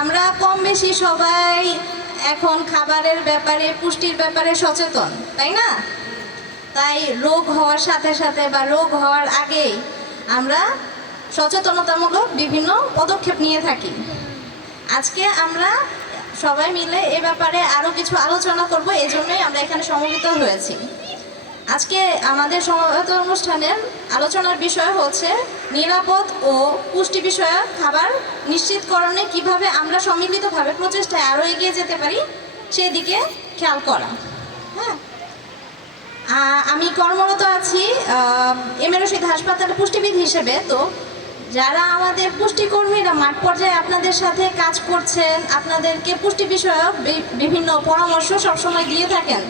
আমরা কম বেশি সবাই এখন খাবারের ব্যাপারে, পুষ্টির ব্যাপারে সচেতন, তাই না? তাই রোগ হওয়ার সাথে সাথে বা রোগ হওয়ার আগেই আমরা সচেতনতামূলক বিভিন্ন পদক্ষেপ নিয়ে থাকি। আজকে আমরা সবাই মিলে এ ব্যাপারে আরও কিছু আলোচনা করব, এজন্যই আমরা এখানে সমবেত হয়েছি। আজকে আমাদের সমবেত অনুষ্ঠানের আলোচনার বিষয় হচ্ছে নিরাপদ ও পুষ্টি বিষয়ক খাবার নিশ্চিতকরণে কিভাবে আমরা সম্মিলিতভাবে প্রচেষ্টায় আরও এগিয়ে যেতে পারি সেদিকে খেয়াল করা। হ্যাঁ, আমি কর্মরত আছি এম এ রশিদ হাসপাতালে পুষ্টিবিদ হিসেবে। তো যারা আমাদের পুষ্টিকর্মীরা মাঠ পর্যায়ে আপনাদের সাথে কাজ করছেন, আপনাদেরকে পুষ্টি বিষয়ক বিভিন্ন পরামর্শ সবসময় দিয়ে থাকেন,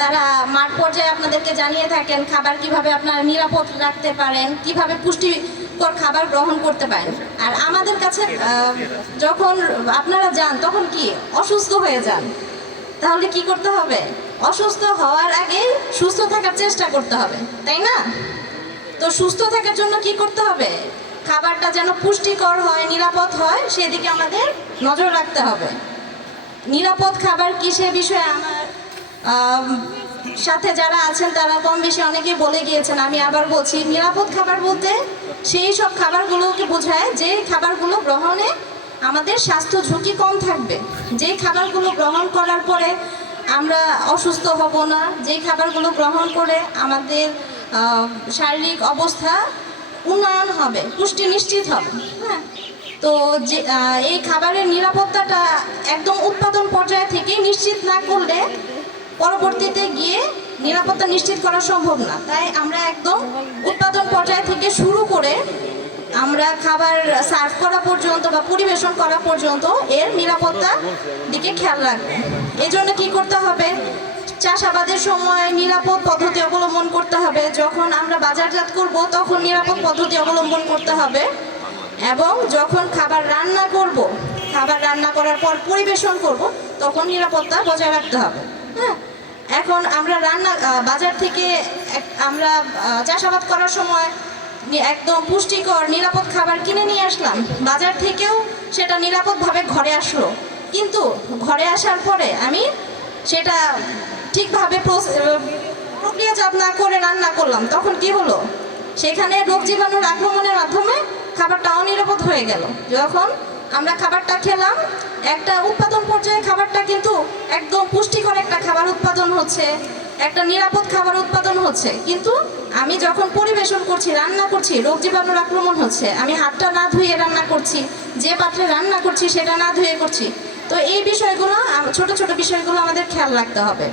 তারা মাঠ পর্যায়ে আপনাদেরকে জানিয়ে থাকেন খাবার কিভাবে আপনারা নিরাপদ রাখতে পারেন, কিভাবে পুষ্টিকর খাবার গ্রহণ করতে পারেন। আর আমাদের কাছে যখন আপনারা যান তখন কি অসুস্থ হয়ে যান, তাহলে কি করতে হবে? অসুস্থ হওয়ার আগে সুস্থ থাকার চেষ্টা করতে হবে, তাই না? তো সুস্থ থাকার জন্য কি করতে হবে? খাবারটা যেন পুষ্টিকর হয়, নিরাপদ হয়, সেদিকে আমাদের নজর রাখতে হবে। নিরাপদ খাবার কি সে বিষয়ে আমার সাথে যারা আছেন তারা কম বেশি অনেকেই বলে গিয়েছেন, আমি আবার বলছি, নিরাপদ খাবার বলতে সেই সব খাবারগুলোকে বোঝায় যে খাবারগুলো গ্রহণে আমাদের স্বাস্থ্য ঝুঁকি কম থাকবে, যে খাবারগুলো গ্রহণ করার পরে আমরা অসুস্থ হব না, যে খাবারগুলো গ্রহণ করে আমাদের শারীরিক অবস্থা উন্নয়ন হবে, পুষ্টি নিশ্চিত হবে। হ্যাঁ, তো যে এই খাবারের নিরাপত্তাটা একদম উৎপাদন পর্যায় থেকে নিশ্চিত না করলে পরবর্তীতে গিয়ে নিরাপত্তা নিশ্চিত করা সম্ভব না। তাই আমরা একদম উৎপাদন পর্যায় থেকে শুরু করে আমরা খাবার সার্ভ করা পর্যন্ত বা পরিবেশন করা পর্যন্ত এর নিরাপত্তার দিকে খেয়াল রাখবো। এই জন্য কী করতে হবে? চাষাবাদের সময় নিরাপদ পদ্ধতি অবলম্বন করতে হবে, যখন আমরা বাজারজাত করব তখন নিরাপদ পদ্ধতি অবলম্বন করতে হবে, এবং যখন খাবার রান্না করব, খাবার রান্না করার পর পরিবেশন করব তখন নিরাপত্তা বজায় রাখতে হবে। হ্যাঁ, এখন আমরা বাজার থেকে আমরা চাষাবাদ করার সময় একদম পুষ্টিকর নিরাপদ খাবার কিনে নিয়ে আসলাম, বাজার থেকেও সেটা নিরাপদভাবে ঘরে আসলো, কিন্তু ঘরে আসার পরে আমি সেটা ঠিকভাবে প্রক্রিয়াজাত না করে রান্না করলাম, তখন কি হলো? সেখানে রোগ জীবাণুর আক্রমণের মাধ্যমে খাবারটা অনিরাপদ হয়ে গেল। যখন আমরা খাবারটা খেলাম, একটা উৎপাদন পর্যায়ে খাবারটা কিন্তু একদম পুষ্টিকর একটা খাবার উৎপাদন হচ্ছে, একটা নিরাপদ খাবার উৎপাদন হচ্ছে, কিন্তু আমি যখন পরিবেশন করছি, রান্না করছি, রোগ জীবাণুর আক্রমণ হচ্ছে, আমি হাতটা না ধুয়ে রান্না করছি, যে পাত্রে রান্না করছি সেটা না ধুয়ে করছি। তো এই বিষয়গুলো, ছোট ছোট বিষয়গুলো আমাদের খেয়াল রাখতে হবে,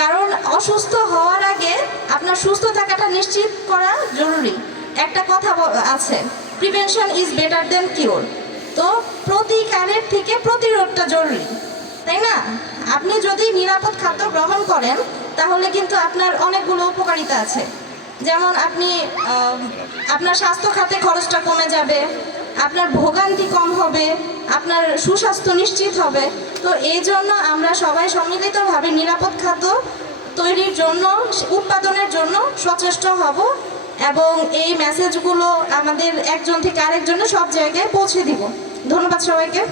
কারণ অসুস্থ হওয়ার আগে আপনার সুস্থ থাকাটা নিশ্চিত করা জরুরি। একটা কথা আছে, prevention is better then cure. তো প্রতিকারের থেকে প্রতিরোধটা জরুরি, তাই না? আপনি যদি নিরাপদ খাদ্য গ্রহণ করেন তাহলে কিন্তু আপনার অনেকগুলো উপকারিতা আছে, যেমন আপনি আপনার স্বাস্থ্য খাতে খরচটা কমে যাবে, আপনার ভোগান্তি কম হবে, আপনার সুস্বাস্থ্য নিশ্চিত হবে। তো এই জন্য আমরা সবাই সম্মিলিতভাবে নিরাপদ খাদ্য তৈরির জন্য, উৎপাদনের জন্য সচেষ্ট হব, এবং এই মেসেজগুলো আমাদের একজন থেকে আরেকজনে সব জায়গায় পৌঁছে দিব। ধন্যবাদ সবাইকে।